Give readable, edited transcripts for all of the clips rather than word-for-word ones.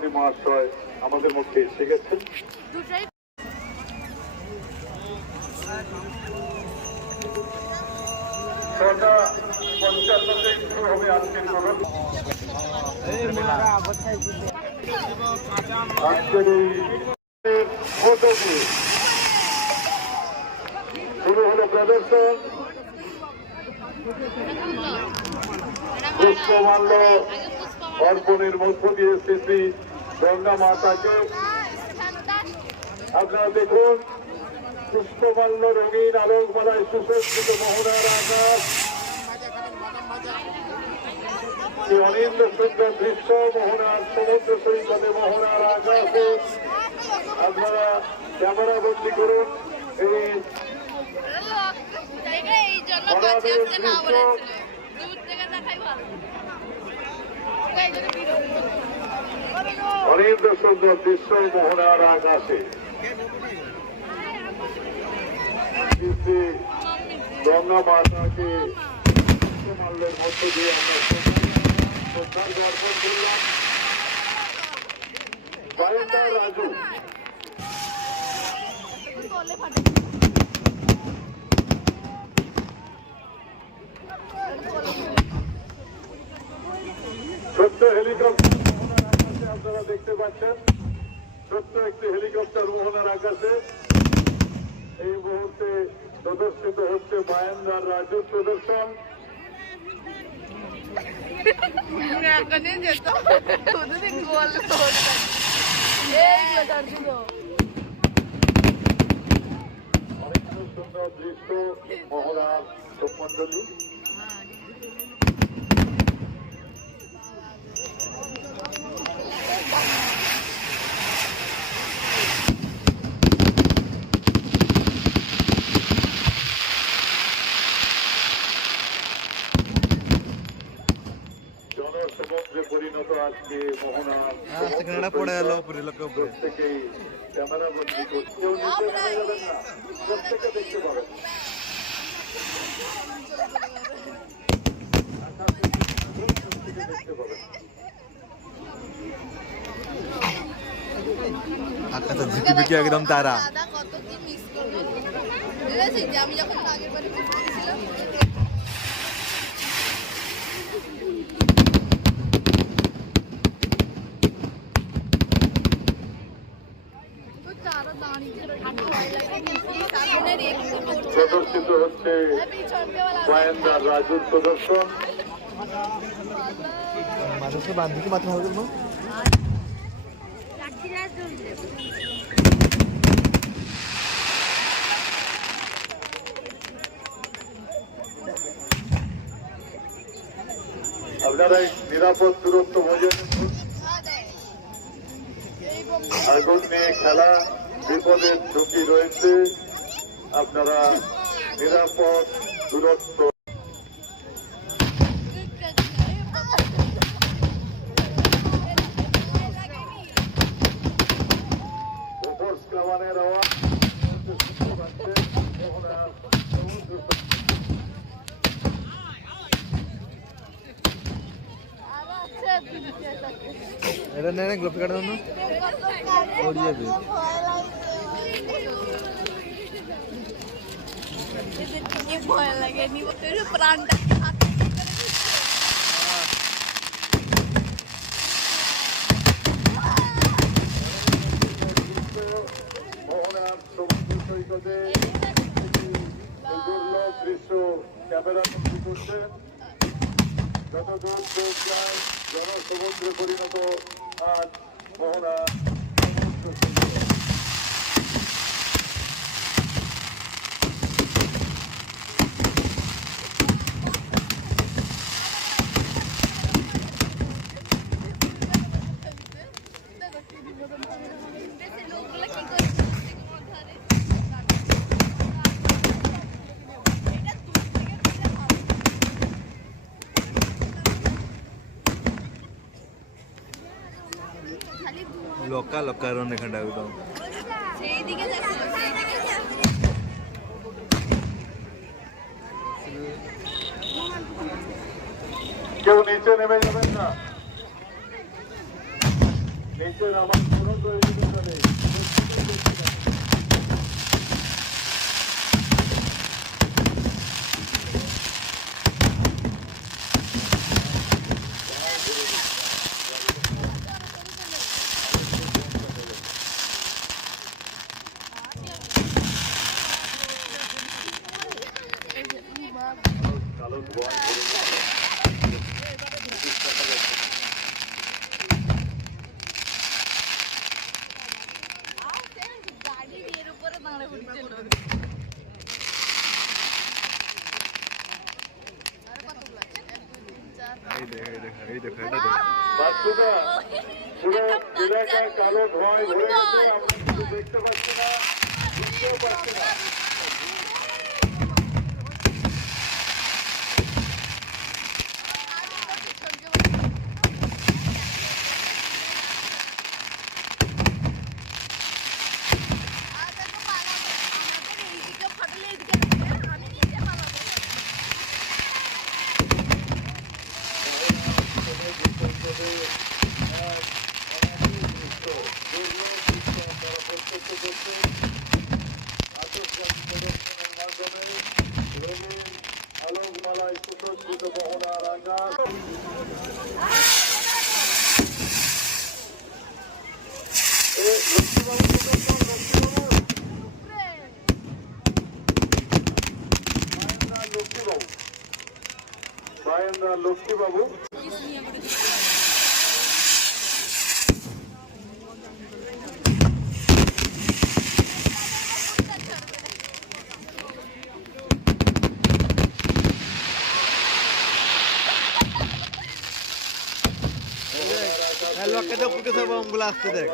সভাপতি মহাশয় আমাদের মধ্যে এসে গেছেন। আজকের এই শুরু হলো প্রদর্শন। পুষ্পমাল্য অর্পণের মধ্য দিয়ে শ্রী গঙ্গা মাতাকে আপনারা দেখুন, পুষ্পমাল্য রঙিন আলোকমালায় সুসজ্জিত মোহনার আকাশ, অনিন্দ সুন্দর দৃশ্য মোহনার সমুদ্র সৈকতে মোহনার আকাশে আপনারা ক্যামেরা বন্দী করুন। এই অনিন্দ সুন্দর দৃশ্য মোহনার আকাশে গঙ্গা মাতাকে পুষ্পমাল্যের মধ্য দিয়ে আমরা শ্রদ্ধার্ঘ্য অর্পণ করলাম। বায়ুটা রাজু ছোট্ট হেলিকপ্টার মোহনার আকাশে আপনারা দেখতে পাচ্ছেন, ছোট্ট একটি হেলিকপ্টার মোহনার আকাশে এই মুহূর্তে প্রদর্শিত হচ্ছে বায়ান্দার রাজু প্রদর্শন। অনেক সুন্দর দৃশ্য মহড়ার মন্ডলী। জনসমুদ্রে পরিণত আজকে মোহনা প্রত্যেকেই ক্যামেরা বন্দী করছে, কেউ নিচে নেমে যাবেন না, প্রত্যেকে দেখতে পাবেন। দেখতে পাবেন আকাশে ঝিকিমিকি একদম তারা। আমি যখন আগের বারে গেছিলাম প্রদর্শিত হচ্ছে বায়ান্দার রাজুর প্রদর্শন। মানুষকে বান্ধিকে মাথা হবে না। আপনারা নিরাপদ দূরত্ব বজায় রাখুন। আগুন নিয়ে খেলা, বিপদের ঝুঁকি রয়েছে, আপনারা নিরাপদ দূরত্ব। কামানের আওয়াজ এটা নেই গ্লোপ কাটার জন্য ওড়িয়ে ভয় লাগে প্রাণটা মোহনার সমুদ্র সৈকতে দুর্লভ দৃশ্য ক্যামেরা বন্দী করছেন। যত দূর চোখ যায় জনসমুদ্রে পরিণত আজ মোহনা সমুদ্র সৈকত। লকা লকার এখানটা একদম কেউ নিচে নেমে যাবেন না। নিচে নামার কোনো প্রয়োজনীয়তা নেই। কালো ধোঁয়া গাড়ি এর উপরে দাঁড়ে উঠছিল বাচ্চাটা পুরো এলাকায় কালো ধোঁয়ায় ভরে গেছে। আমরা কিছু দেখতে পাচ্ছি না, বুঝতেও পারছি না। আলোকমালায় সুসজ্জিত মোহনা রাঙ্গা লক্ষ্মী বাবু লক্ষ্যে তো পুকে সব আমগুলো আসতে দেখ।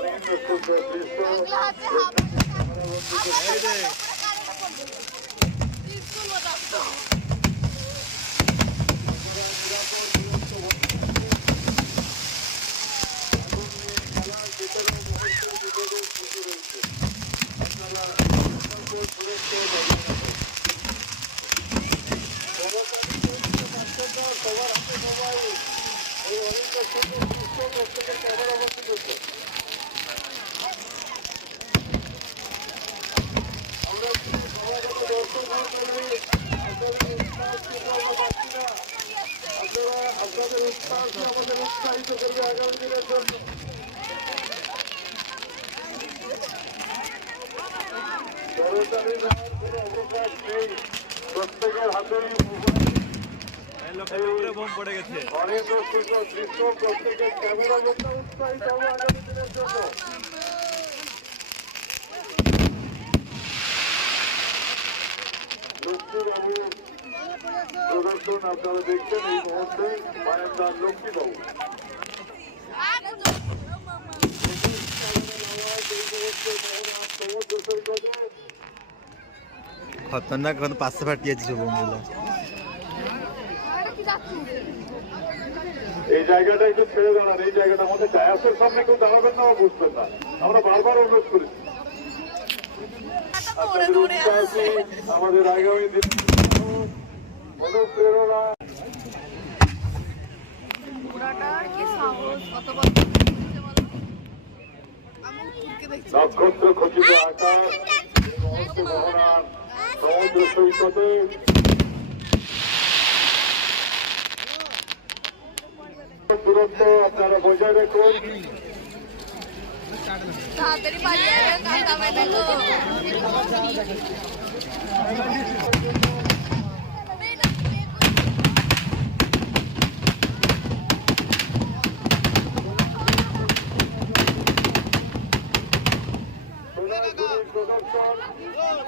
আপনাদের উৎসাহ আমাদের উৎসাহিত করবে আগামী দিনের জন্য। সরকারি নেওয়ার কোনো অবকাশ নেই। প্রত্যেকের হাতেই বোম পড়ে গেছে। অনেক দৃশ্য প্রত্যেকের ক্যামেরা জন্য উৎসাহিত হবে আগামী দিনের জন্য। লক্ষ্মীবাবু প্রদর্শন আপনারা দেখছেন এই মুহূর্তে মায়ানদার লক্ষ্মীবাবু খতরনাক পাশে ফাটিয়েছে সব বোমগুলো। এই জায়গাটা একটু ছেড়ে দাঁড়ান। এই জায়গাটার মধ্যে ডায়াসের সামনে কেউ দাঁড়াবেন না, বুঝবেন না। আমরা বারবার অনুরোধ করেছি আপনাদের উৎসাহী আমাদের আগামী দিন অনুপ্রেরণা। নক্ষত্র খচিত আকাশ মোহনার সমুদ্র সৈকতে দূরত্ব আপনারা বজায় রাখুন। তাড়াতাড়ি পালিয়ে কাটা পাইলে তো প্রদর্শন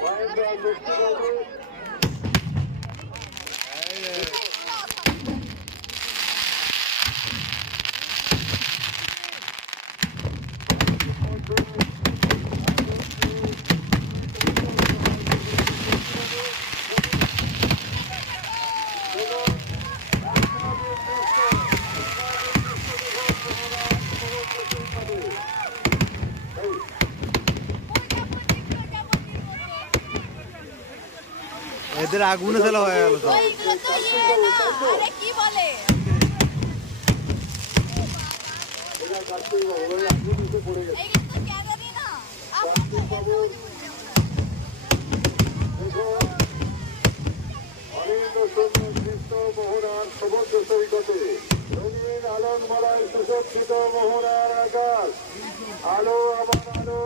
মহেন্দ্র লক্ষ্মীবাবু এদের আগুনে ফেলা হয়ে গেল তো। ওইগুলো তো ইয়ে না, আরে কি বলে কার্তিক বাবু ওই আগুন এসে পড়ে গেছে। এই কিন্তু ক্যাগারি না কার্তিক বাবু দেখুন অনিন্দ সুন্দর দৃশ্য মোহনার সমুদ্র সৈকতে রঙিন আলোকমালায় সুসজ্জিত মোহনার আকাশ আলো আবার আলো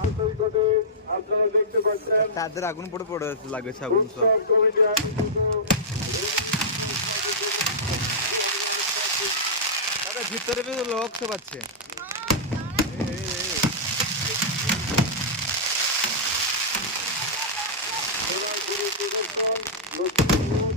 আর সৈকতে আপনারা দেখতে পাচ্ছেন তাদের আগুন পড়ে পড়ে লাগেছে আগুন সব উৎসব কমিটি আয়োজিত তাদের ভিতরে লোক সব আছে সেনাগুরু প্রদর্শন লক্ষ্মীপুর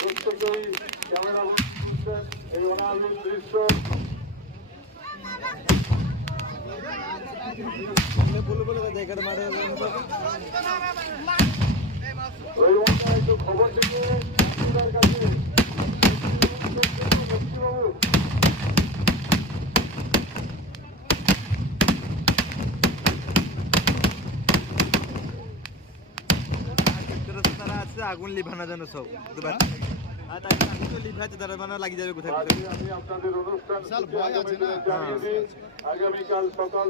প্রত্যেকেই ক্যামেরা করছেন এই অনাবিল দৃশ্য বলে বলে জায়গাটা মারে ওই অনুযায়ী একটু খবর থেকে আপনার কাছে লক্ষ্মীবাবু তারা আছে আগুন লিভানো জানো সব আর তাই আগুন তো লিভাচ্ছে তারা মানে লাগি যাবে কোথায় কোথায় আজকে আমি আপনাদের অনুষ্ঠান জানিয়ে দিই আগামীকাল সকাল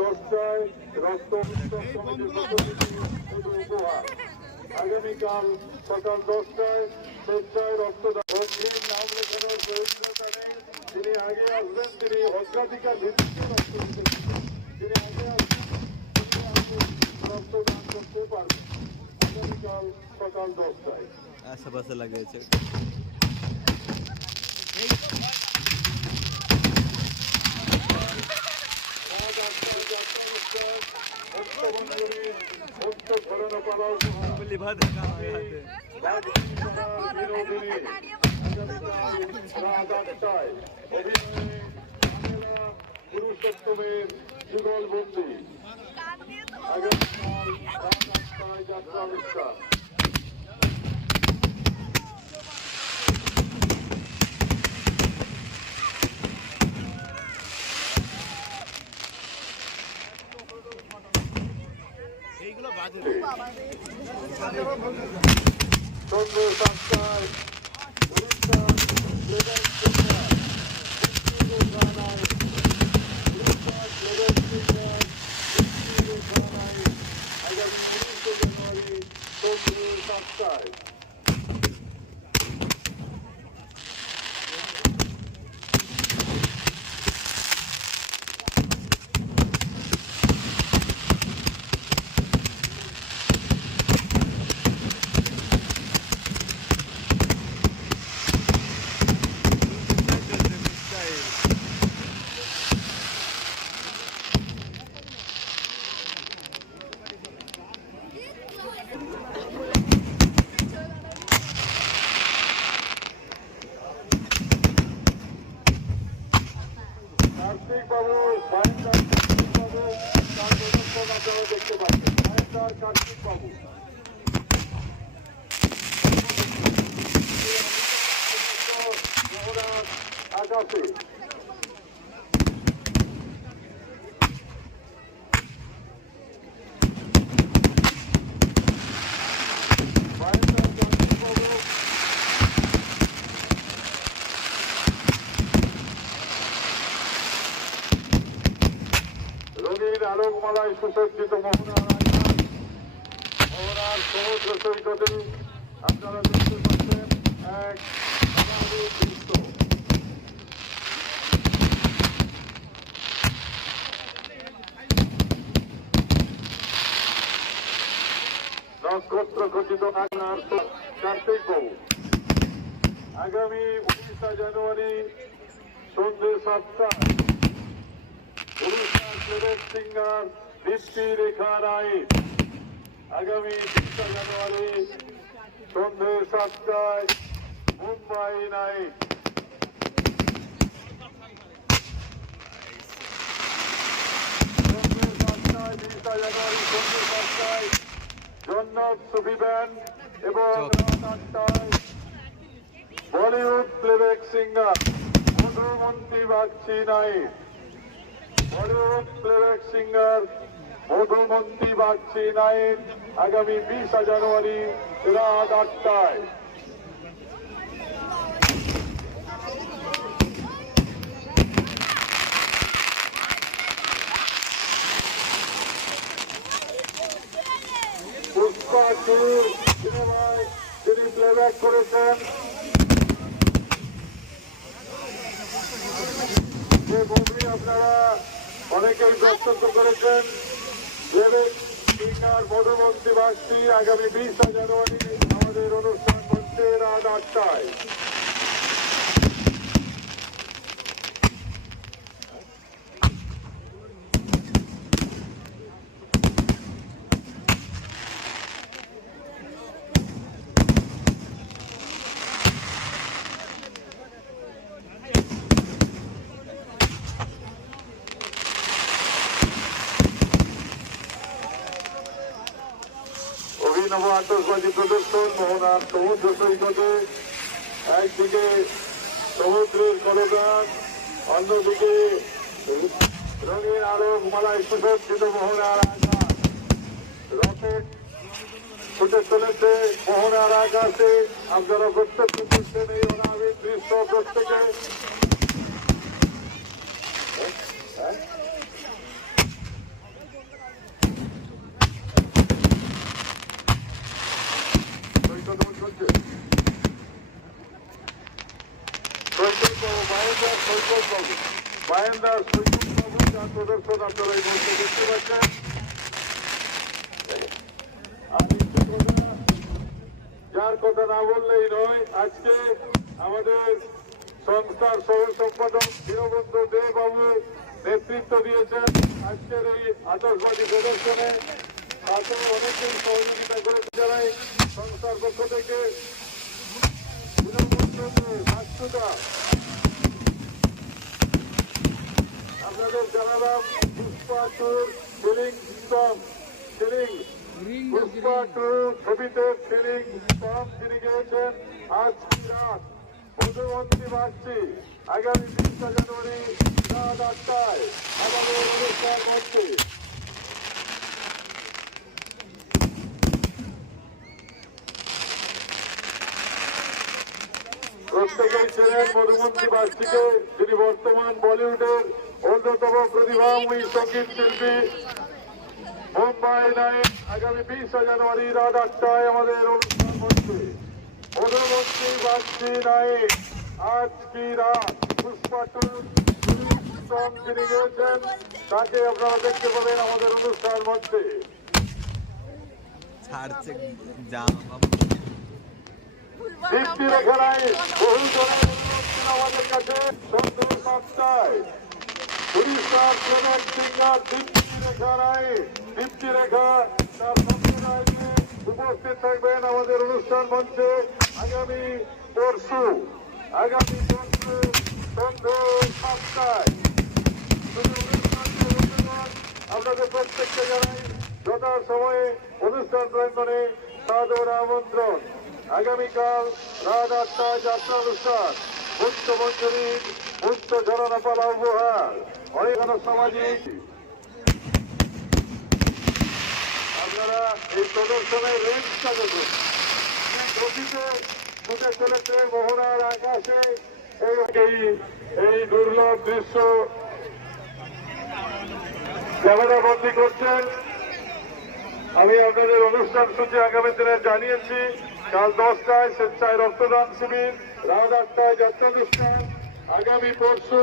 10টায় রক্ত উৎসব কমিটির পক্ষ থেকে উপহার আগামীকাল সকাল 10টায় স্বেচ্ছায় রক্তদান অগ্রিম নাম লেখানোর প্রয়োজনীয়তা নেই তিনি আগে আসবেন তিনি অগ্রাধিকার ভিত্তিতে রক্ত দিতে তিনি আগে আসবেন তিনি আগে রক্তদান করতে পারবেন আগামীকাল সকাল 10টায় আশেপাশে লাগিয়েছে লিভা দেখা হয় হাতে পুরুষোত্তমের যুগলবন্দি কান দিয়ে তো আগামীকাল রাত 8টায় যাত্রা অনুষ্ঠান সন্ধ্যে 7টায় উড়িষ্যা লেডার সিঙ্গার গানায় উড়িষ্যা লেডার সিঙ্গার গানায় আগামী 19 জানুয়ারি সন্ধ্যে 7টায় কার্তিক বাবু সায়েন্দার কার্তিক বাবু তার প্রদর্শন আপনারা দেখতে পাচ্ছেন সায়েন্দার কার্তিক বাবু আকাশে সায়েন্দার কার্তিক বাবু রঙিন আলোকমালায় সুসজ্জিত মোহনার সমুদ্র সৈকতে আপনারা দেখতে পাচ্ছেন এক অনাবিল দৃশ্য নক্ষত্র খচিত নাগনার কার্তিক বাবু আগামী 19 জানুয়ারি সন্ধ্যে 7টায় উড়িষ্যা লেডার সিঙ্গার দীপ্তি রেখা রায় আগামী 20 জানুয়ারি সন্ধ্যে 7টায় মুম্বাই নাইট সন্ধ্যে 7টায় 20 জানুয়ারি সন্ধ্যে 7টায় জন্নত সুফি ব্যান্ড এবং রাত 8টায় Bollywood playback singer Madhumanti Bagchi night. Bollywood playback singer Madhumanti Bagchi night আগামী 20 জানুয়ারি রাত 8টায়। পুষ্পা 2 সিনেমায় তিনি প্লেব্যাক করেছেন। যে মুভি আপনারা অনেকেই প্রত্যক্ষ করেছেন। প্লেব্যাক সিঙ্গার মধুমন্তী বাগচি আগামী 20 জানুয়ারি আমাদের অনুষ্ঠান মঞ্চে রাত 8টায়। অভিনব আতশবাজি প্রদর্শন মোহনার সমুদ্র সৈকতে একদিকে সমুদ্রের কলগান, অন্যদিকে রঙের আলোক মালায় সুসজ্জিত মোহনার আকাশ। রকেট ছুটে চলেছে মোহনার আকাশে। আপনারা প্রত্যক্ষ করছেন এই অনাবিল দৃশ্য প্রত্যেকে। মায়েন্দার সৈকত বাবু যার প্রদর্শন আপনারা এই মুহূর্তে দেখতে পাচ্ছেন। যার কথা না বললেই নয়, আজকে আমাদের সংস্থার সহ সম্পাদক দীনবন্ধু দে বাবু নেতৃত্ব দিয়েছেন আজকের এই আতশবাজি প্রদর্শনে। তাতে অনেকেই সহযোগিতা করেছে জানাই সংস্থার পক্ষ থেকে। আপনাদের জানালাম পুষ্পা 2 পুষ্পা 2 ছবিতে ফিলিং সং তিনি গেয়েছেন। আজ কি রাত মধুমন্তী বাগচি আগামী 20 জানুয়ারি রাত 8টায় আমাদের অনুষ্ঠান মঞ্চে। প্রত্যেকেই ছিলেন মধুমন্তী বাগচিকে, যিনি বর্তমান বলিউডের অন্যতম প্রতিভাময়ী সঙ্গীত শিল্পী। মুম্বাই নাইট আগামী 20 জানুয়ারি রাত 8টায় আমাদের অনুষ্ঠান মঞ্চে। মধুমন্তী বাগচি নাইট আজ কি রাত পুষ্পা 2 সং যিনি গেয়েছেন তাকে আপনারা দেখতে পাবেন আমাদের অনুষ্ঠান মঞ্চে। ছাড়ছে যা দীপ্তি রেখা নাই বহু জনের আমাদের কাছে সন্ধ্যে 7টায় উড়িষ্যার প্লেব্যাক সিঙ্গার দীপ্তি রেখা নাই। দীপ্তি রেখা তার সম্প্রদায়কে উপস্থিত থাকবেন আমাদের অনুষ্ঠান মঞ্চে আগামী পরশু সন্ধ্যে 7টায়। আপনাদের প্রত্যেককে জানাই যথা সময়ে অনুষ্ঠান প্রাঙ্গণে সাদর আমন্ত্রণ। আগামীকাল রাত 8টায় যাত্রা অনুষ্ঠান, মুক্ত মঞ্জুরি, মুক্ত ঝরনা পালা উপহার, অনেক সামাজিক। আপনারা এই প্রদর্শনের রেঞ্জটা দেখুন। গতিতে ছুটে চলেছে মোহনার আকাশে এই দুর্লভ দৃশ্য ক্যামেরা বন্দী করছেন। আমি আপনাদের অনুষ্ঠান সূচি আগামী দিনে জানিয়েছি। কাল 10টায় স্বেচ্ছায় রক্তদান শিবির, রাত 8টায় যাত্রা অনুষ্ঠান। আগামী পরশু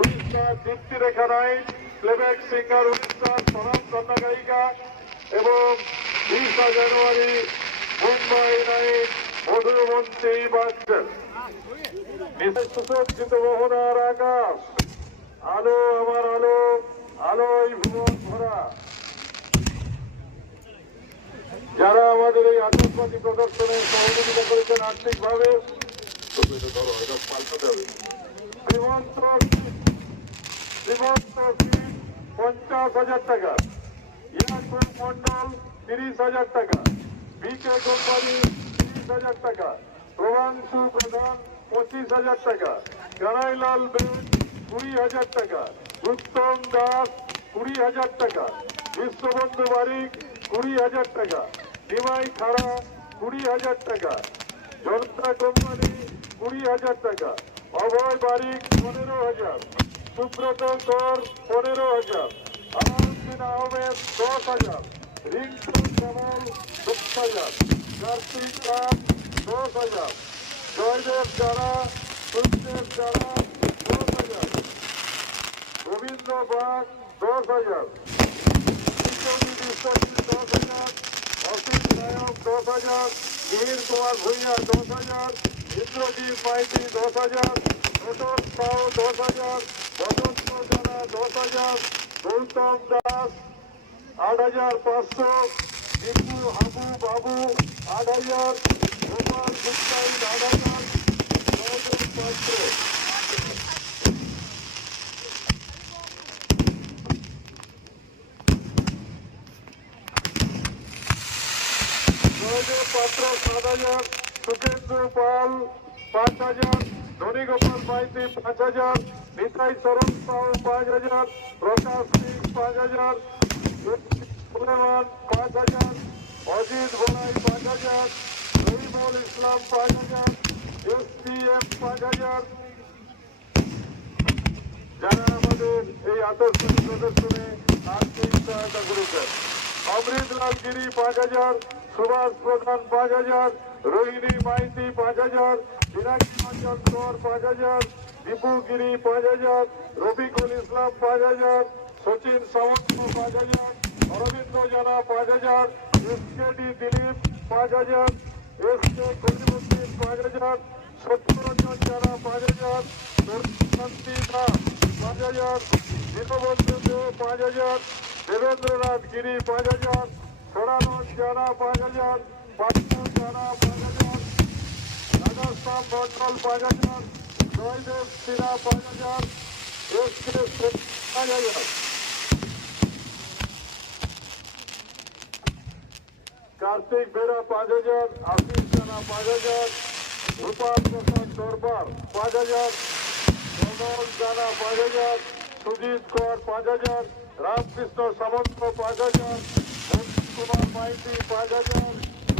উড়িষ্যার দীপ্তি রেখা নাইট প্লেব্যাক সিঙ্গার উড়িষ্যার সনাম কন্যা গায়িকা এবং 20 জানুয়ারি মুম্বাই নাইট মধুমন্তী বাগচি। সুসজ্জিত মোহনার আকাশ, আলো আমার আলো, আলোয় ভুবন ভরা। যারা আমাদের এই আতশবাজি প্রদর্শনে সহযোগিতা করেছেন আর্থিকভাবে, শ্রীমন্ত 50,000 টাকা, ইয়াকুব মন্ডল 30,000 টাকা, বিকে কোম্পানি 30,000 টাকা, প্রবাংশু প্রধান 25,000 টাকা, কানাইলাল বেগ 20,000 টাকা, উত্তম দাস 20,000 টাকা, বিশ্ববন্ধু বারিক 20,000 টাকা, নিমাই খাড়া 20,000 টাকা, জনতা কোম্পানি 20,000 টাকা, অভয় বারিক 15,000, সুব্রত কর 15,000, আলমদিন আহমেদ 10,000, রিঙ্কু কমল 10,000, কার্তিক রাম 10,000, জয়দেব জানা, সুখদেব জানা 10,000, গোবিন্দ বাগ 10,000, বিশ্বজিৎ বিশ্বাসী 10,000, অসিত নায়ক 10,000, মিহির কুমার ভূঁইয়া 10,000, ইন্দ্রজিৎ মাইতি 10,000, নটন সাউ 10,000, বসন্ত জানা 10,000, গৌতম দাস 8,500, দীপু হাবু বাবু 8,000, গোপাল গুপ্তাই 8,000, জয়দেব পাত্র। জয়দেব পাত্র 7,000, সুখেন্দু পাল 5,000, ধনীগোপাল মাইতি 5,000, নিতাই চরণ সাউ 5,000, প্রকাশ সিং 5,000, সুলেমান 5,000, অজিত বলাই 5,000, রহিমুল ইসলাম 5,000, SPM 5,000। যারা আমাদের এই আতর্কিক প্রদর্শনে আর্থিক সহায়তা করেছেন: অমৃতলাল গিরি 5,000, সুভাষ প্রধান 5,000, রোহিণী মাইতি 5,000, মীনাক্ষী মঞ্চল কর 5,000, দীপু গিরি 5,000, রফিকুল ইসলাম 5,000, সচিন সামন্ত 5,000, অরবিন্দ জানা 5,000, SKD দিলীপ 5,000, SK কলিমুদ্দিন 5,000, সত্যরঞ্জন জানা 5,000, শান্তি দাস 5,000, দীনবন্ধু দেব 5,000, দেবেন্দ্রনাথ গিরি 5,000, সোনানন্দ জানা 5,000, পাট্টু জানা 5,000, রাজস্থান মন্ডল 5,000, জয়দেব সিনহা 5,000, SK 5,000, কার্তিক বেরা 5,000, আশিস জানা 5,000, ভূপাল প্রসাদ দরবার 5,000, কমল জানা 5,000, সুজিত কর 5,000, রামকৃষ্ণ সামন্ত 5,000, মন্টু কুমার মাইতি 5,000,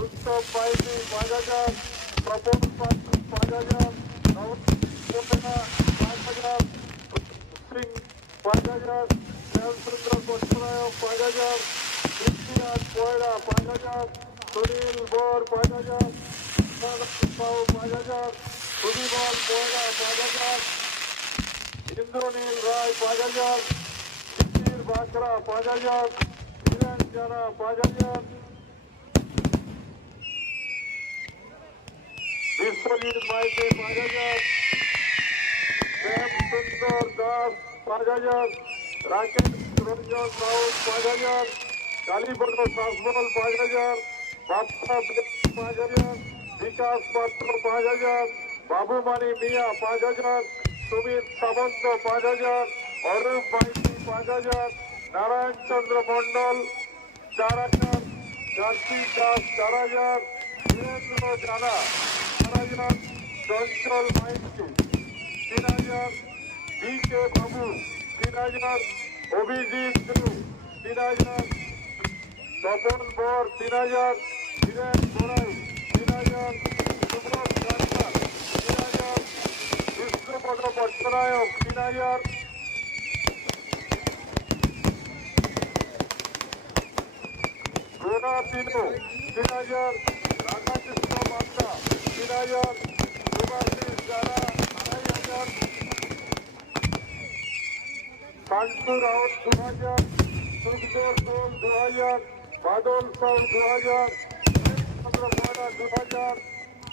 উত্তম মাইতি 5,000, তপন পাত্র 5,000, নবনা 5,000, সিং 5,000, শ্যামচন্দ্র পট্টনায়ক 5,000, পৃথ্বীরাজ পয়রা 5,000, সুনীল বর 5,000, সাউ 5,000, সুবিমল পয়রা 5,000, ইন্দ্রনীল রায় 5,000, জিতির বাঁকড়া 5,000, হিরেন জানা 5,000, বিশ্বজিৎ মাইতি 5,000, শ্যাম সুন্দর দাস 5,000, রাকেশ রঞ্জন রাউত 5,000, কালীপদ শাসমল 5,000, বাপ্পা 5,000, বিকাশ পাত্র 5,000, বাবুমানি মিয়া 5,000, সুমিত সামন্ত 5,000, অরূপ মাইতি 5,000, নারায়ণ চন্দ্র মন্ডল 4,000, কার্তিক দাস 4,000, বীরেন্দ্র জানা 4,000, চঞ্চল মাইতি 3,000, BK বাবু 3,000, অভিজিৎ দেব 3,000, তপন বর 3,000, বীরেন বড়াই 3,000, সুব্রত সরকার 3,000, বিষ্ণুপদ পট্টনায়ক 3,000, গোনা তিনু 3,000, রাধাকৃষ্ণ মান্না 3,000, সুভাষিস জানা 2,500, শান্তু রাউত 2,000, সুখদেব দোল 2,000, বাদল সাউ 2,000, চন্দ্র পয়লা 2,000,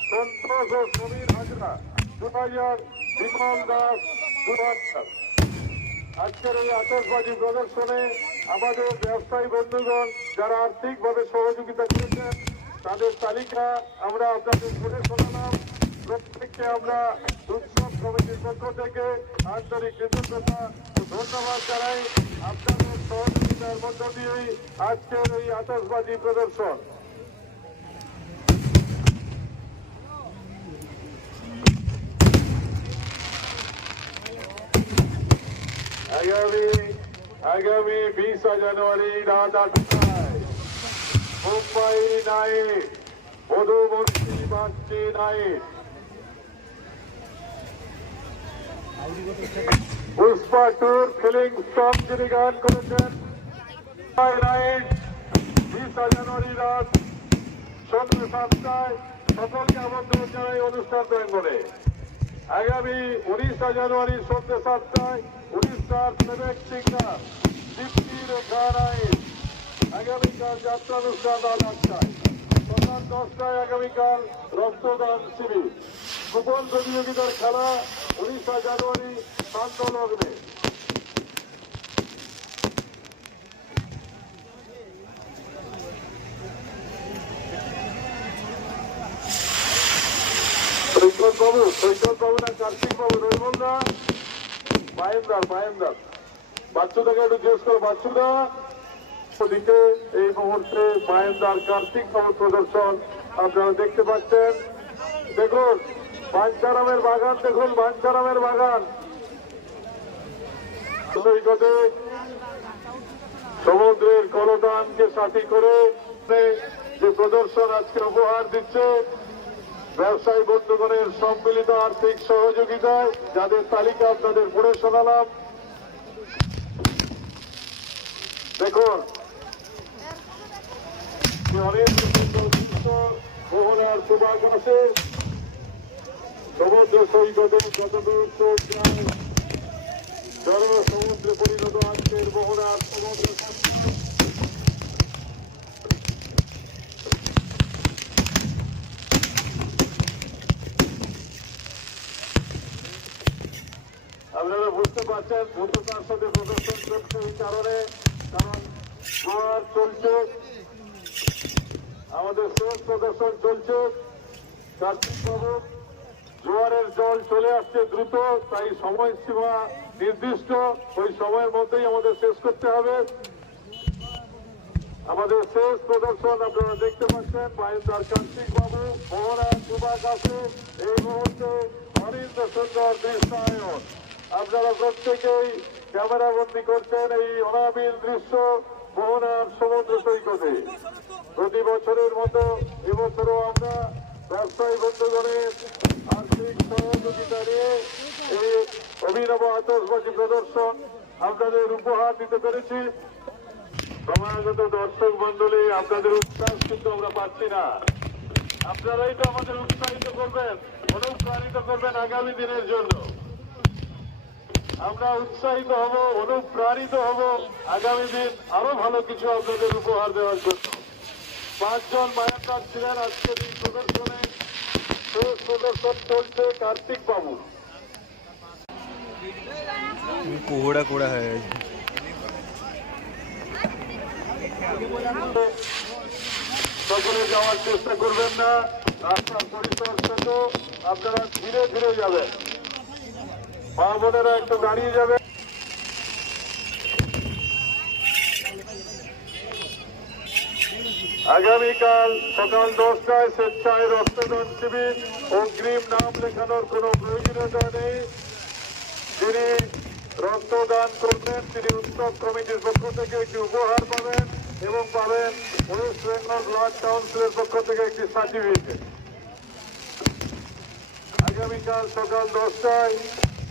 সন্তোষ ও সমীর হাজরা 2,000, বিমল দাস 2,000। আজকের এই আতশবাজি প্রদর্শনে আমাদের ব্যবসায়ী বন্ধুগণ যারা আর্থিকভাবে সহযোগিতা করেছেন তাদের তালিকা আমরা আপনাদের পড়ে শোনালাম। প্রত্যেককে আমরা উৎসব কমিটির পক্ষ থেকে আন্তরিক কৃতজ্ঞতা ও ধন্যবাদ জানাই। আপনাদের সহযোগিতার মধ্য দিয়েই আজকের এই আতশবাজি প্রদর্শন। আগামী 20 জানুয়ারি রাত 8টায় মুম্বাই নাইট মধুমন্তী বাগচি নাইট পুষ্পা টুর ফিলিং সং যিনি গান করেছেন মুম্বাই নাইট 20 জানুয়ারি রাত সন্ধ্যে 7টায় সকলকে আমন্ত্রণ জানাই অনুষ্ঠান প্রাঙ্গণে। আগামী 19 জানুয়ারি সন্ধ্যে 7টায় উড়িষ্যার প্লেব্যাক সিঙ্গার দীপ্তি রেখা নাইট। আগামীকাল যাত্রানুষ্ঠান রাত 8টায়। সকাল 10টায় আগামীকাল রক্তদান শিবির। কুপন প্রতিযোগিতার খেলা 19 জানুয়ারি শান্ত লগ্নে। সৈকত বাবু না কার্তিক বাবু রইমন্দা বায়েন্দার বাচ্চুদাকে একটু জিজ্ঞেস করো। বাচ্চুদা ওদিকে এই মুহূর্তে বায়েন্দার কার্তিক বাবু প্রদর্শন আপনারা দেখতে পাচ্ছেন। দেখুন বাঞ্ছারামের বাগান, দেখুন বাঞ্ছারামের বাগান সৈকতে সমুদ্রের কলতানকে সাথী করে যে প্রদর্শন আজকে উপহার দিচ্ছে ব্যবসায়ী বন্ধুগণের সম্মিলিত আর্থিক সহযোগিতায়, যাদের তালিকা আপনাদের পড়ে শোনালাম। দেখুন অনেক মোহনার শুভাকাশে সমুদ্র সৈকতে যতদূর চোখ যায় সমুদ্রে পরিণত আজকের মোহনার সমুদ্র। আপনারা বুঝতে পারছেন দ্রুততার সাথে প্রদর্শন করছে এই কারণে, কারণ জোয়ার চলছে, আমাদের শেষ প্রদর্শন চলছে। কার্তিক বাবু জোয়ারের জল চলে আসছে দ্রুত, তাই সময়সীমা নির্দিষ্ট, ওই সময়ের মধ্যেই আমাদের শেষ করতে হবে। আমাদের শেষ প্রদর্শন আপনারা দেখতে পাচ্ছেন বায়েন্দার কার্তিক বাবু মোহনা শুভাকাশে এই মুহূর্তে অনিন্দ সুন্দর দৃশ্যায়ন আপনারা প্রত্যেকেই ক্যামেরা বন্দী করছেন এই অনাবিল দৃশ্য মোহনার সমুদ্র সৈকতে। প্রতি বছরের মতো এবছরও আমরা ব্যবসায়ী বন্ধুগণের আর্থিক সহযোগিতা নিয়ে এই অভিনব আতশবাজি প্রদর্শন আপনাদের উপহার দিতে পেরেছি। সমাগত দর্শক মন্ডলী, আপনাদের উৎসাহ কিন্তু আমরা পাচ্ছি না। আপনারাই তো আমাদের উৎসাহিত করবেন, অনুপ্রাণিত করবেন আগামী দিনের জন্য। আমরা উৎসাহিত হব, অনুপ্রাণিত হব আগামী দিন আরো ভালো কিছু আপনাদের উপহার দেওয়ার জন্য। 5 জন মায়াকার ছিলেন আজকের এই প্রদর্শনে। শেষ প্রদর্শন চলছে কার্তিক বাবু। কোহড়া কোড়া হয়ে সকলে যাওয়ার চেষ্টা করবেন না, রাস্তার পরিসর ছোট, আপনারা ধীরে ধীরে যাবেন। মা বোনেরা একটু দাঁড়িয়ে যাবে। আগামীকাল সকাল 10টায় স্বেচ্ছায় রক্তদান শিবির। অগ্রিম নাম লেখানোর কোনো প্রয়োজনীয়তা নেই। যিনি রক্তদান করবেন তিনি উৎসব কমিটির পক্ষ থেকে একটি উপহার পাবেন এবং পাবেন ওয়েস্ট বেঙ্গল ব্লাড কাউন্সিলের পক্ষ থেকে একটি সার্টিফিকেট। আগামীকাল সকাল 10টায়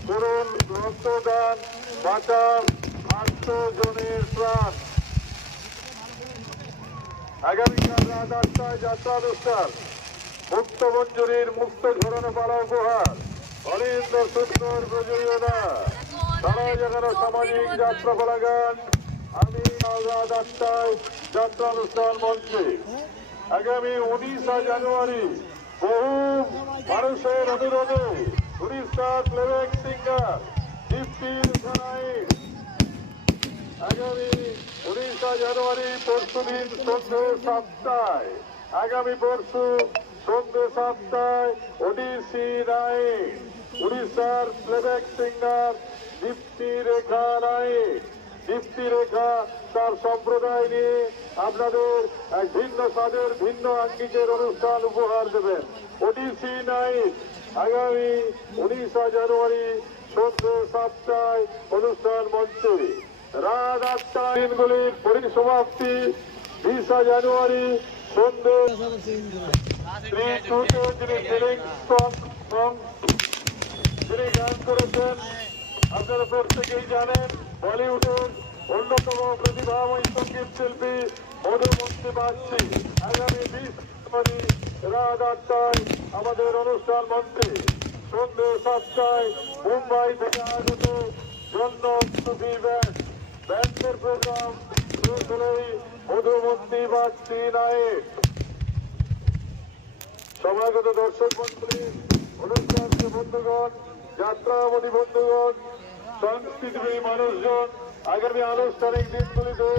করুন রক্তদান, বাঁচান 800 জনের প্রাণ। আগামীকাল রাত 8টায় যাত্রানুষ্ঠান, মুক্ত মঞ্জুরির মুক্ত ঝরনা পাড়া উপহার, অনিন্দ সুন্দর প্রযোজনা, সারা জাগানো সামাজিক যাত্রাপালা গান। আমি রাত 8টায় যাত্রানুষ্ঠান মঞ্চে। আগামী 19 জানুয়ারি বহু মানুষের অনুরোধে উড়িষ্যার প্লেব্যাক সিঙ্গার দীপ্তি রেখা নাইট। আগামী 19 জানুয়ারি পরশুদিন সন্ধ্যে 7টায়, আগামী পরশু সন্ধ্যে 7টায় ওডিসি নাইট। উড়িষ্যার প্লেব্যাক সিঙ্গার দীপ্তি রেখা নাইট। দীপ্তি রেখা তার সম্প্রদায় নিয়ে আপনাদের এক ভিন্ন স্বাদের ভিন্ন আঙ্গিকের অনুষ্ঠান উপহার দেবেন। ওডিসি নাইট আগামী 19 জানুয়ারি সন্ধ্যে 7টায় অনুষ্ঠান মঞ্চে। রাত 8টায় দিনগুলির পরিসমাপ্তি 20 জানুয়ারি সন্ধ্যে 3-2-তে যিনি ফিলিং সং যিনি গান করেছেন আপনারা প্রত্যেকেই জানেন, বলিউডের অন্যতম প্রতিভাময়ী সঙ্গীত শিল্পী মধুমন্তী বাগচি। আগামী 20 জানুয়ারি রাত 8টায় আমাদের অনুষ্ঠান মঞ্চে। সন্ধ্যে 7টায় মুম্বাই থেকে আগত জন্য ব্যান্ডের প্রোগ্রাম শুরু হলেই মধুমন্তী বাগচি নায়ক। সমাগত দর্শক মন্ত্রী, অনুষ্ঠানকে বন্ধুগণ, যাত্রাবলী বন্ধুগণ, সংস্কৃতিপ্রেমী মানুষজন, আগামী আনুষ্ঠানিক দিনগুলিতে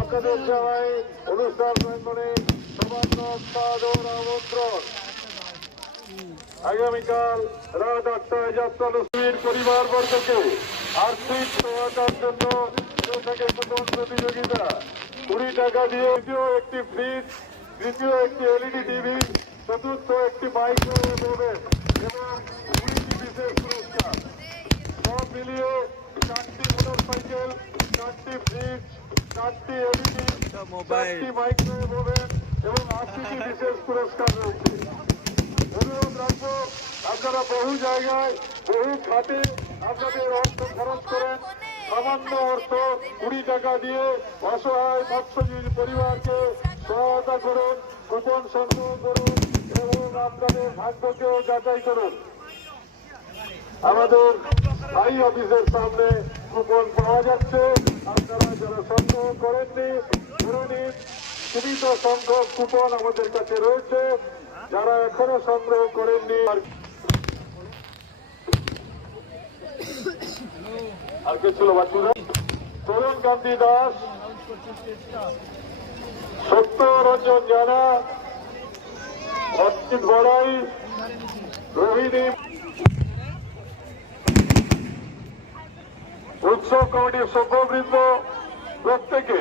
আপনাদের জানাই অনুষ্ঠান প্রাঙ্গণে সমান্য সাদর আমন্ত্রণ। আগামীকাল রাত 8টায় যাত্রা অনুষ্ঠানের পরিবারবর্গকে আর্থিক সহায়তার জন্য থাকে কুপন প্রতিযোগিতা। 20 টাকা দিয়ে দ্বিতীয় একটি ফ্রিজ, তৃতীয় একটি এলইডি টিভি, চতুর্থ একটি মাইক্রোওয়েভ ওভেন এবং 20টি বিশেষ পুরস্কার। সব মিলিয়ে 4টি মোটরসাইকেল, 4টি ফ্রিজ, 4টি এলইডি, 4টি মাইক্রোওয়েভ ওভেন এবং 80টি বিশেষ পুরস্কার রয়েছে। অনুরোধ রাখবো, আপনারা বহু জায়গায় বহু খাতে আপনাদের অর্থ খরচ করেন। সামান্য অর্থ 20 টাকা দিয়ে অসহায় মৎস্যজীবী পরিবারকে সহায়তা করুন, কুপন সংগ্রহ করুন এবং আপনাদের ভাগ্যকেও যাচাই করুন। আমাদের স্থায়ী অফিসের সামনে কুপন পাওয়া যাচ্ছে। আপনারা যারা সংগ্রহ করেননি করে নিন। সীমিত সংখ্যক কুপন আমাদের কাছে রয়েছে। যারা এখনো সংগ্রহ করেননি আর কে ছিল বাচ্চুরা? তরুণ কান্তি দাস, সত্যরঞ্জন জানা, অর্চিত বড়াই, রোহিণী। উৎসব কমিটির সভ্যবৃন্দ প্রত্যেকে